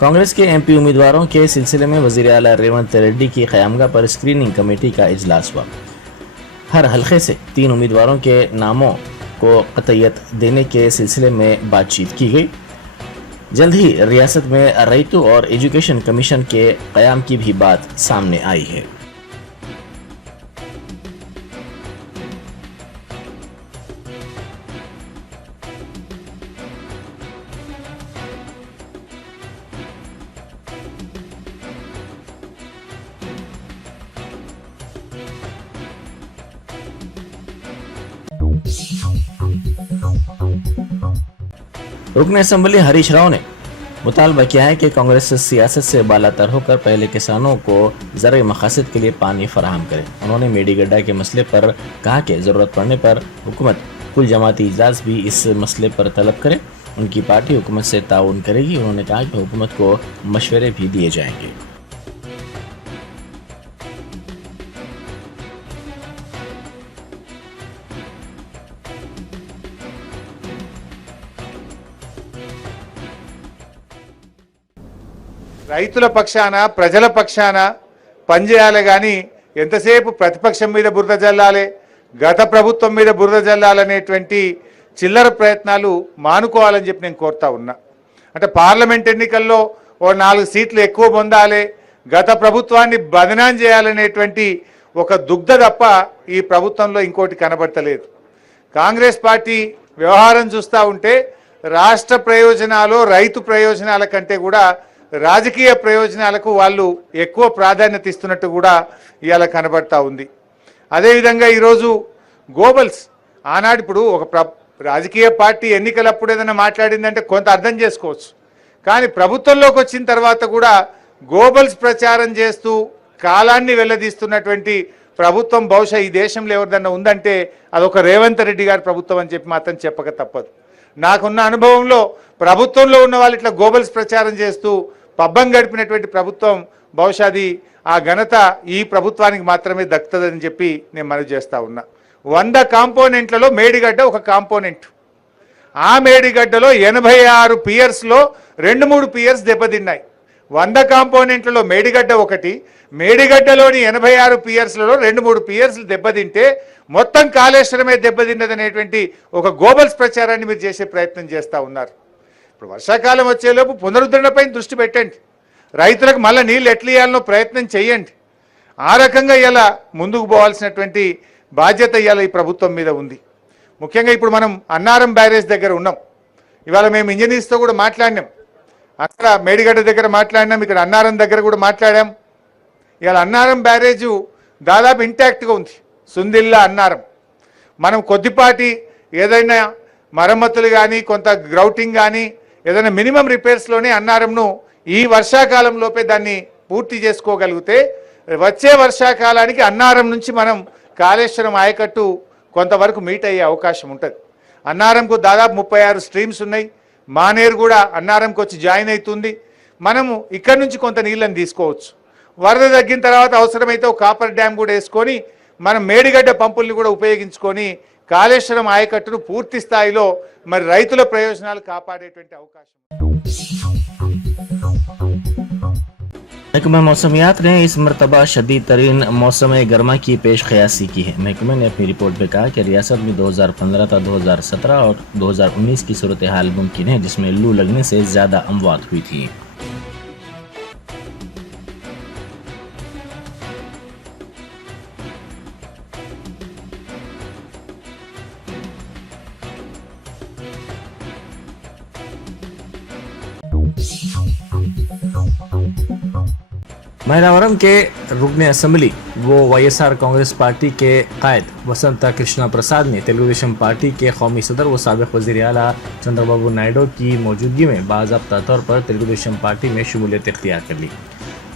कांग्रेस के एमपी उम्मीदवारों के सिलसिले में वजीर आला रेवंत रेड्डी की क़यामगाह पर स्क्रीनिंग कमेटी का इजलास हुआ। हर हलके से 3 उम्मीदवारों के नामों को कतईयत देने के सिलसिले में बातचीत की गई। जल्द ही रियासत में रईतु और एजुकेशन कमीशन के क़याम की भी बात सामने आई है। रुकन असम्बली हरीश राव ने मुतालबा किया है कि कांग्रेस सियासत से बालातर होकर पहले किसानों को ज़रूरी मकासद के लिए पानी फराहम करे। उन्होंने मेडीगड्ढा के मसले पर कहा कि ज़रूरत पड़ने पर हुकूमत कुल जमाती इजलास भी इस मसले पर तलब करे। उनकी पार्टी हुकूमत से ताउन करेगी। उन्होंने कहा कि हुकूमत को मशवरे भी दिए जाएंगे। రైతుల పక్షాన ప్రజల పక్షాన పనిచేయాలి కానీ ఎంతసేపు ప్రతిపక్షం మీద బురద జల్లాలి, గత ప్రభుత్వం మీద బురద జల్లాలనేటువంటి చిల్లర ప్రయత్నాలు మానుకోవాలని చెప్పి నేను కోరుతా ఉన్నా. అంటే పార్లమెంట్ ఎన్నికల్లో ఓ 4 సీట్లు ఎక్కువ పొందాలి, గత ప్రభుత్వాన్ని బదనాం చేయాలనేటువంటి ఒక దుగ్ధ తప్ప ఈ ప్రభుత్వంలో ఇంకోటి కనబడతలేదు. కాంగ్రెస్ పార్టీ వ్యవహారం చూస్తూ ఉంటే రాష్ట్ర ప్రయోజనాలు రైతు ప్రయోజనాల కంటే కూడా రాజకీయ ప్రయోజనాలకు వాళ్ళు ఎక్కువ ప్రాధాన్యత ఇస్తున్నట్టు కూడా ఇవాళ కనబడతా ఉంది. అదేవిధంగా ఈరోజు గోబల్స్ ఆనాడు ఇప్పుడు ఒక రాజకీయ పార్టీ ఎన్నికలప్పుడు ఏదైనా మాట్లాడిందంటే కొంత అర్థం చేసుకోవచ్చు, కానీ ప్రభుత్వంలోకి వచ్చిన తర్వాత కూడా గోబల్స్ ప్రచారం చేస్తూ కాలాన్ని వెల్లదీస్తున్నటువంటి ప్రభుత్వం బహుశా ఈ దేశంలో ఎవరిదన్నా ఉందంటే అదొక రేవంత్ రెడ్డి గారి ప్రభుత్వం అని చెప్పి మాత్రం చెప్పక తప్పదు. నాకున్న అనుభవంలో ప్రభుత్వంలో ఉన్న వాళ్ళు ఇట్లా గోబల్స్ ప్రచారం చేస్తూ పబ్బం గడిపినటువంటి ప్రభుత్వం బహుశా ఆ ఘనత ఈ ప్రభుత్వానికి మాత్రమే దక్కుతుందని చెప్పి నేను మనవి చేస్తూ ఉన్నా. 100 కాంపోనెంట్లలో మేడిగడ్డ ఒక కాంపోనెంట్. ఆ మేడిగడ్డలో 86 పియర్స్లో 2-3 పియర్స్ దెబ్బతిన్నాయి. 100 కాంపోనెంట్లలో మేడిగడ్డ ఒకటి, మేడిగడ్డలోని 86 పియర్స్లలో 2-3 పియర్స్లు దెబ్బతింటే మొత్తం కాళేశ్వరమే దెబ్బతిన్నదనేటువంటి ఒక గోబల్స్ ప్రచారాన్ని మీరు చేసే ప్రయత్నం చేస్తూ ఉన్నారు. ఇప్పుడు వర్షాకాలం వచ్చేలోపు పునరుద్ధరణపై దృష్టి పెట్టండి, రైతులకు మళ్ళీ నీళ్ళు ఎట్లా ఇవ్వాలనో ప్రయత్నం చేయండి. ఆ రకంగా ఇలా ముందుకు పోవాల్సినటువంటి బాధ్యత ఇవాళ ఈ ప్రభుత్వం మీద ఉంది. ముఖ్యంగా ఇప్పుడు మనం అన్నారం బ్యారేజ్ దగ్గర ఉన్నాం. ఇవాళ మేము ఇంజనీర్స్తో కూడా మాట్లాడినాం, అక్కడ మేడిగడ్డ దగ్గర మాట్లాడినాం, ఇక్కడ అన్నారం దగ్గర కూడా మాట్లాడాం. ఇవాళ అన్నారం బ్యారేజు దాదాపు ఇంటాక్ట్గా ఉంది. సుందిల్లా అన్నారం మనం కొద్దిపాటి ఏదైనా మరమ్మతులు కానీ కొంత గ్రౌటింగ్ కానీ ఏదైనా మినిమం రిపేర్స్లోనే అన్నారంను ఈ వర్షాకాలంలోపే దాన్ని పూర్తి చేసుకోగలిగితే వచ్చే వర్షాకాలానికి అన్నారం నుంచి మనం కాళేశ్వరం ఆయకట్టు కొంతవరకు మీట్ అయ్యే అవకాశం ఉంటుంది. అన్నారంకు దాదాపు 36 స్ట్రీమ్స్ ఉన్నాయి. మానేరు కూడా అన్నారంకి వచ్చి జాయిన్ అవుతుంది. మనము ఇక్కడి నుంచి కొంత నీళ్ళని తీసుకోవచ్చు. వరద తగ్గిన తర్వాత అవసరమైతే ఒక కాపర్ డ్యామ్ కూడా వేసుకొని మనం మేడిగడ్డ పంపుల్ని కూడా ఉపయోగించుకొని కాళేశ్వరం ఆయకట్టును పూర్తి స్థాయిలో మరి రైతుల ప్రయోజనాలు కాపాడేటువంటి అవకాశం. महकमा मौसमियात ने इस मरतबा शदीद तरीन मौसम गर्मा की पेश क़यासी की है। महकमे ने अपनी रिपोर्ट में कहा कि रियासत में 2015 था 2017 और 2019 की सूरत हाल मुमकिन है जिसमें लू लगने से ज़्यादा अमवात हुई थी। महिलावरम के रुकन असम्बली वो वाईएसआर कांग्रेस पार्टी के कायद वसंता कृष्णा प्रसाद ने तेलुगुदेशम पार्टी के कौमी सदर व साबिक़ वज़ीर आला चंद्रबाबू नायडू की मौजूदगी में बाज़ाब्ता तौर पर तेलुगुदेशम पार्टी में शमूलियत इख्तियार कर ली।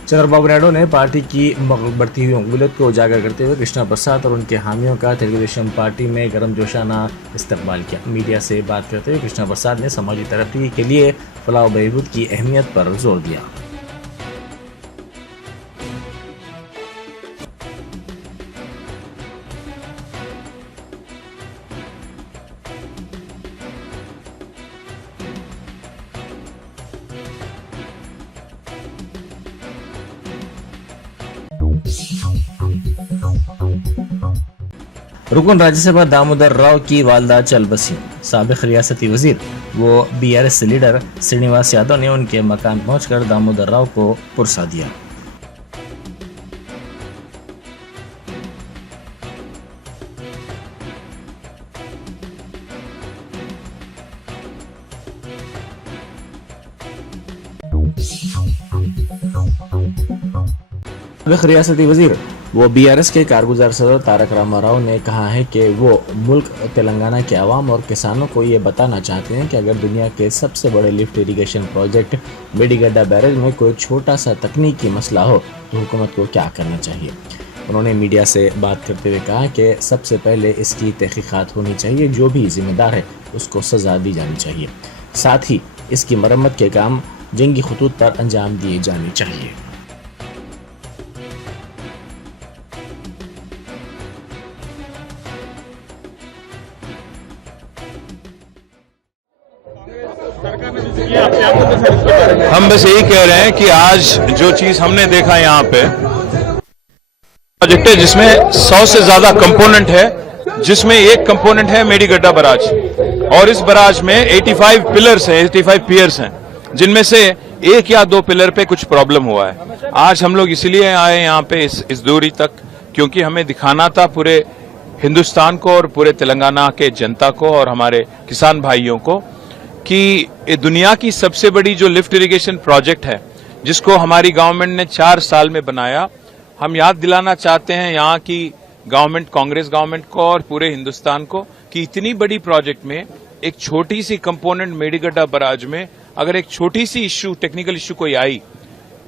चंद्रबाबू नायडू ने पार्टी की बढ़ती हुई मकबूलियत को उजागर करते हुए कृष्णा प्रसाद और उनके हामियों का तेलुगुदेशम पार्टी में गर्मजोशाना इस्तकबाल किया। मीडिया से बात करते हुए कृष्णा प्रसाद ने समाजी तरक्की के लिए फलाह व बहबूद की अहमियत पर जोर दिया। रुकन राज्यसभा दामोदर राव की वालदा चल बसी। साबिक रियासती वजीर वो BRS लीडर श्रीनिवास यादव ने उनके मकान पहुंचकर दामोदर राव को पुरसा दिया। साबिक रियासती वजीर वो BRS के कारगुजार सदर तारक रामाराव ने कहा है कि वो मुल्क तेलंगाना के अवाम और किसानों को ये बताना चाहते हैं कि अगर दुनिया के सबसे बड़े lift irrigation project Medigadda barrage में कोई छोटा सा तकनीकी मसला हो तो हुकूमत को क्या करना चाहिए। उन्होंने मीडिया से बात करते हुए कहा कि सबसे पहले इसकी तहकीकात होनी चाहिए, जो भी जिम्मेदार है उसको सजा दी जानी चाहिए, साथ ही इसकी मरम्मत के काम जंगी खतूत पर अंजाम दिए जाने चाहिए। हम बस यही कह रहे हैं कि आज जो चीज हमने देखा यहाँ पे प्रोजेक्ट है जिसमें 100 से ज्यादा कंपोनेंट है, जिसमें एक कंपोनेंट है मेडीगड्डा बराज और इस बराज में 85 पिलर्स हैं, 85 पियर्स हैं, जिनमें से एक या दो पिलर पे कुछ प्रॉब्लम हुआ है। आज हम लोग इसलिए आए यहाँ पे इस दूरी तक क्योंकि हमें दिखाना था पूरे हिंदुस्तान को और पूरे तेलंगाना के जनता को और हमारे किसान भाइयों को कि ये दुनिया की सबसे बड़ी जो लिफ्ट इरिगेशन प्रोजेक्ट है जिसको हमारी गवर्नमेंट ने 4 साल में बनाया, हम याद दिलाना चाहते हैं यहाँ की गवर्नमेंट, कांग्रेस गवर्नमेंट को और पूरे हिंदुस्तान को कि इतनी बड़ी प्रोजेक्ट में एक छोटी सी कंपोनेंट मेडीगड्डा बराज में अगर एक छोटी सी इश्यू, टेक्निकल इश्यू कोई आई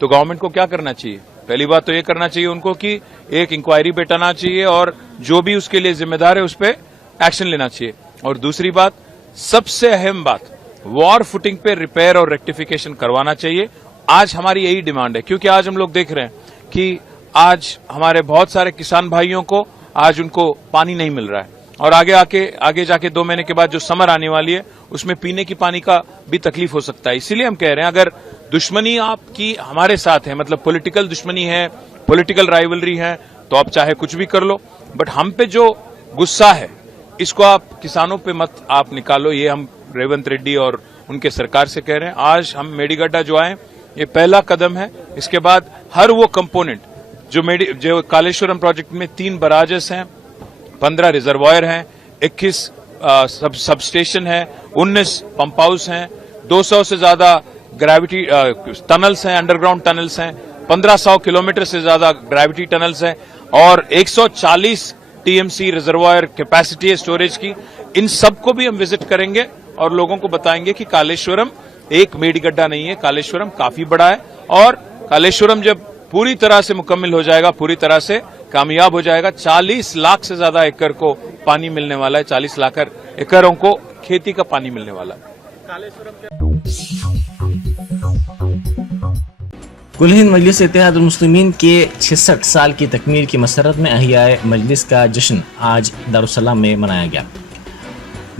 तो गवर्नमेंट को क्या करना चाहिए। पहली बात तो ये करना चाहिए उनको कि एक इंक्वायरी बैठाना चाहिए और जो भी उसके लिए जिम्मेदार है उस पर एक्शन लेना चाहिए। और दूसरी बात, सबसे अहम बात, वॉर फुटिंग पे रिपेयर और रेक्टिफिकेशन करवाना चाहिए। आज हमारी यही डिमांड है क्योंकि आज हम लोग देख रहे हैं कि आज हमारे बहुत सारे किसान भाइयों को आज उनको पानी नहीं मिल रहा है और आगे जाके 2 महीने के बाद जो समर आने वाली है उसमें पीने की पानी का भी तकलीफ हो सकता है। इसीलिए हम कह रहे हैं अगर दुश्मनी आपकी हमारे साथ है, मतलब पॉलिटिकल दुश्मनी है, पॉलिटिकल राइवलरी है, तो आप चाहे कुछ भी कर लो, बट हम पे जो गुस्सा है इसको आप किसानों पे मत आप निकालो। ये हम रेवंत रेड्डी और उनके सरकार से कह रहे हैं। आज हम मेडीगड्डा जो आए ये पहला कदम है। इसके बाद हर वो कंपोनेंट जो कालेश्वरम प्रोजेक्ट में 3 बराजेस हैं, 15 रिजर्वायर हैं, 21 सब स्टेशन है, 19 पंप हाउस हैं, 200 से ज्यादा ग्रेविटी टनल्स हैं, अंडरग्राउंड टनल्स हैं, 1500 किलोमीटर से ज्यादा ग्रेविटी टनल्स हैं और 140 TMC रिजर्वायर कैपेसिटी है स्टोरेज की। इन सबको भी हम विजिट करेंगे और लोगों को बताएंगे कि कालेश्वरम एक मेडीगड्डा नहीं है, कालेश्वरम काफी बड़ा है और कालेश्वरम जब पूरी तरह से मुकम्मल हो जाएगा, पूरी तरह से कामयाब हो जाएगा, 40 लाख से ज्यादा एकड़ को पानी मिलने वाला है, 40 लाख एकड़ों को खेती का पानी मिलने वाला है। कुल हिंद मजलिस इत्तेहादुल मुस्लिमीन के 66 साल की तकमील की मसरत में अहियाए मजलिस का जश्न आज दारुस्सलाम में मनाया गया।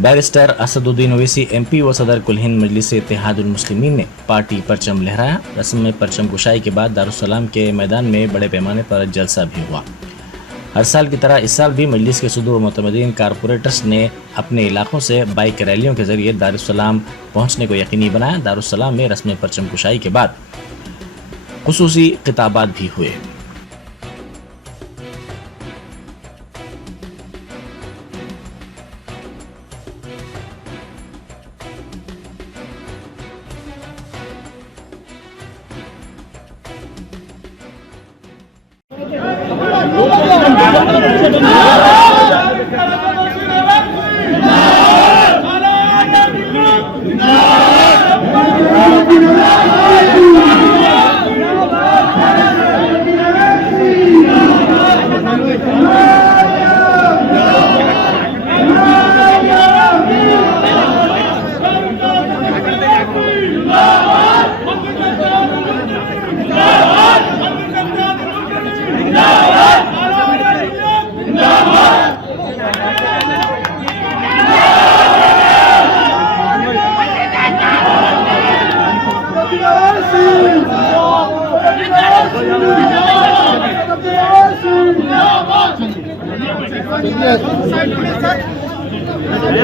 बैरिस्टर असदुद्दीन ओवैसी MP व सदर कुल हिंद मजलिस इत्तेहादुल मुस्लिमीन ने पार्टी परचम लहराया। रस्म में परचम कुशाई के बाद दारुस्सलाम के मैदान में बड़े पैमाने पर जलसा भी हुआ। हर साल की तरह इस साल भी मजलिस के सदर मुतमदीन कारपोरेटर्स ने अपने इलाकों से बाइक रैलियों के जरिए दारुस्सलाम पहुंचने को यकीनी बनाया। दारुस्सलाम में रस्म परचम कुशाई के बाद खुसूसी खिताबात भी हुए।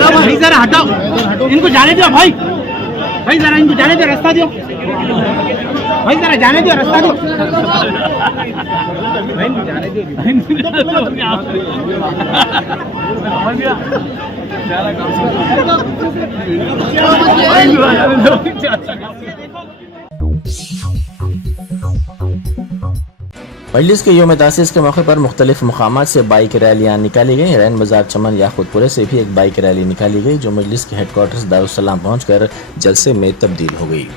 भाई जरा हटाओ, इनको जाने दो भाई, भाई जरा इनको जाने दो, रास्ता दो भाई, जरा जाने दो, रास्ता दो भाई, जाने मजलिस के योम तासीस के मौके पर मुख्तलिफ मकामात से बाइक रैलियाँ निकाली गई। रैन बाजार, चमन, याकूतपुरे से भी एक बाइक रैली निकाली गई जो मजलिस के हेडक्वार्टर्स दारुस्सलाम पहुंचकर जलसे में तब्दील हो गई।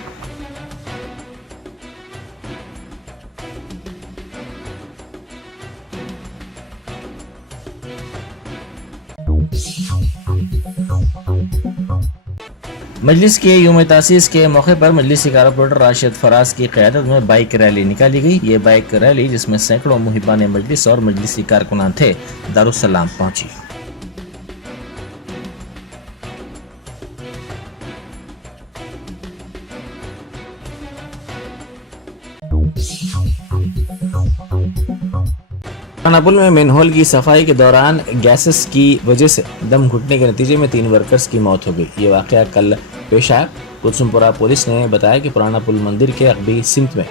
मजलिस के योम तासीस के मौके पर मजलिसी कारपोरेटर राशिद फराज की क़यादत में बाइक रैली निकाली गई। ये बाइक रैली, जिसमें सैकड़ों मुहिबान मजलिस और मजलिसी कारकुनान थे, दारुस्सलाम पहुंची। खानापुल में मेनहोल की सफाई के दौरान गैसेस की वजह से दम घुटने के नतीजे में 3 वर्कर्स की मौत हो गई। ये वाकया कल पेश आया। कुसुमपुरा पुलिस ने बताया कि पुराना पुल मंदिर के अकबी सिमत में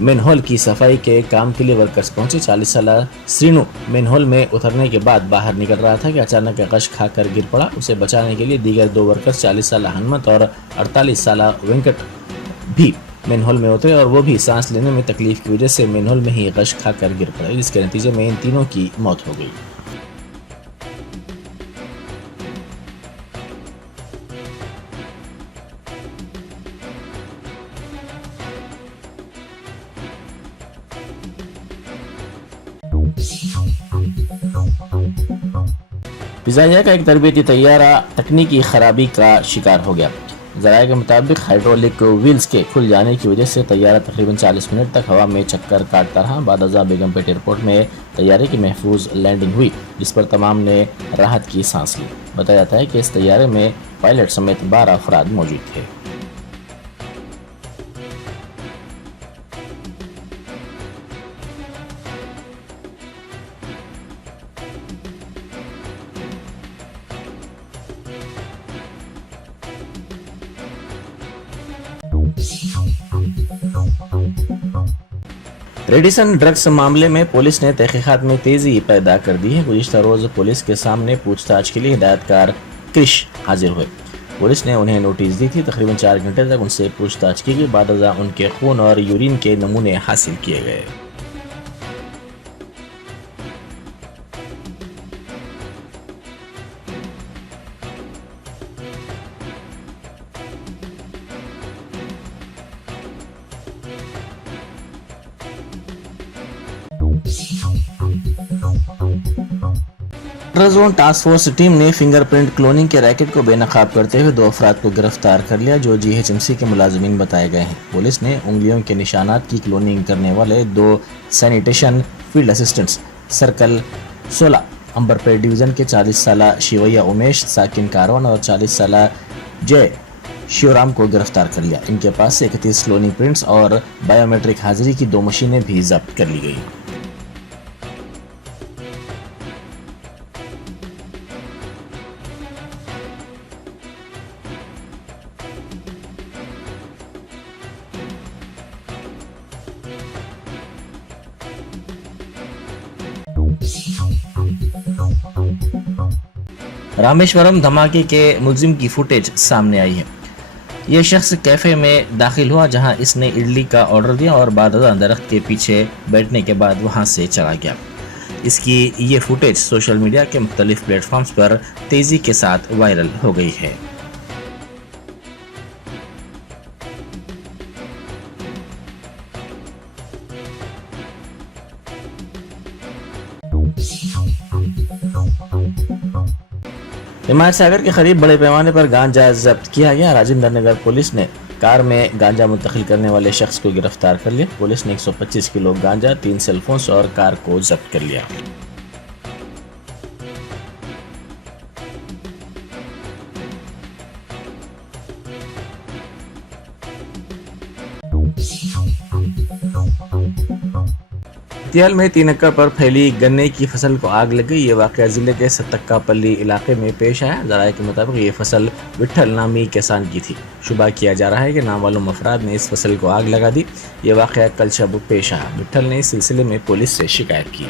मेनहोल की सफाई के काम के लिए वर्कर्स पहुंचे। 40 साला श्रीनु मेनहोल में उतरने के बाद बाहर निकल रहा था कि अचानक गश खाकर गिर पड़ा। उसे बचाने के लिए दीगर 2 वर्कर्स 40 साला हनुमत और 48 साला वेंकट भी मेनहोल में उतरे और वो भी सांस लेने में तकलीफ की वजह से मेनहोल में ही गश खाकर गिर पड़े, जिसके नतीजे में इन तीनों की मौत हो गई। पिज़ानिया का एक तरबियती तैयारा तकनीकी खराबी का शिकार हो गया। ज़राए के मुताबिक हाइड्रोलिक व्हील्स के खुल जाने की वजह से तैयारा तकरीबन 40 मिनट तक हवा में चक्कर काटता रहा। बादअज़ा बेगमपेट एयरपोर्ट में तैयारे की महफूज लैंडिंग हुई, जिस पर तमाम ने राहत की सांस ली। बताया जाता है कि इस तैयारे में पायलट समेत 12 अफराद मौजूद थे। रेडिसन ड्रग्स मामले में पुलिस ने तहकीकात में तेजी पैदा कर दी है। गुज़िश्ता रोज पुलिस के सामने पूछताछ के लिए हिदायतकार क्रिश हाजिर हुए। पुलिस ने उन्हें नोटिस दी थी। तकरीबन 4 घंटे तक उनसे पूछताछ की गई। बादअज़ा उनके खून और यूरिन के नमूने हासिल किए गए। जोन टास्क फोर्स टीम ने फिंगरप्रिंट क्लोनिंग के रैकेट को बेनकाब करते हुए 2 अफराद को गिरफ्तार कर लिया, जो GHMC के मुलाजिमीन बताए गए हैं। पुलिस ने उंगलियों के निशानात की क्लोनिंग करने वाले 2 sanitation field assistants circle 16 Amberpet division के 40 साला शिवैया उमेश साकिन कारवन और 40 साला जय शिवराम को गिरफ्तार कर लिया। इनके पास से 31 क्लोनिंग प्रिंट्स और बायोमेट्रिक हाजिरी की 2 मशीनें भी जब्त कर ली गई। रामेश्वरम धमाके के मुलजिम की फुटेज सामने आई है। यह शख्स कैफे में दाखिल हुआ, जहां इसने इडली का ऑर्डर दिया और बादअज़ा दरख्त के पीछे बैठने के बाद वहां से चला गया। इसकी ये फुटेज सोशल मीडिया के मुख्तलिफ प्लेटफॉर्म्स पर तेजी के साथ वायरल हो गई है। हिमायत सागर के करीब बड़े पैमाने पर गांजा जब्त किया गया। राजेंद्र नगर पुलिस ने कार में गांजा मुंतकिल करने वाले शख्स को गिरफ्तार कर लिया। पुलिस ने 125 किलो गांजा, 3 सेलफोन्स और कार को जब्त कर लिया। मंतियाल में 3 एकड़ पर फैली गन्ने की फसल को आग लग गई। ये वाकया जिले के सतक्कापल्ली इलाके में पेश आया। जराये के मुताबिक ये फसल विठल नामी किसान की थी। शुबा किया जा रहा है कि नामालूम अफराद ने इस फसल को आग लगा दी। ये वाकया कल शब पेश आया। विठल ने इस सिलसिले में पुलिस से शिकायत की।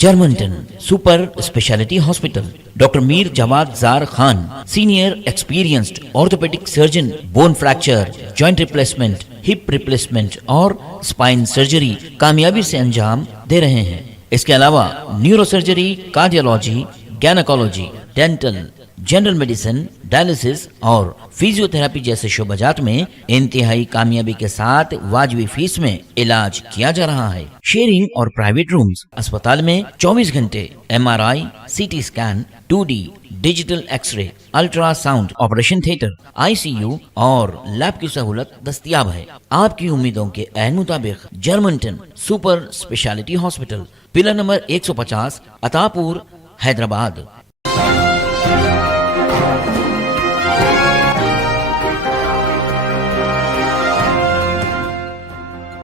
Germanton super speciality hospital, doctor Mir Jawad Zar Khan, senior experienced orthopaedic surgeon, bone fracture, joint replacement, hip replacement और स्पाइन सर्जरी कामयाबी से अंजाम दे रहे हैं। इसके अलावा neuro surgery, cardiology, gynaecology, dental, general medicine, dialysis और फिजियोथेरेपी जैसे शोबाजात में इंतहाई कामयाबी के साथ वाजबी फीस में इलाज किया जा रहा है। शेयरिंग और प्राइवेट रूम्स, अस्पताल में 24 घंटे MRI, CT scan, 2D digital x-ray, ultrasound, operation theatre, ICU और लैब की सहूलत दस्तयाब है। आपकी उम्मीदों के ऐन मुताबिक Germanton super speciality hospital, pillar number 150, Attapur, Hyderabad.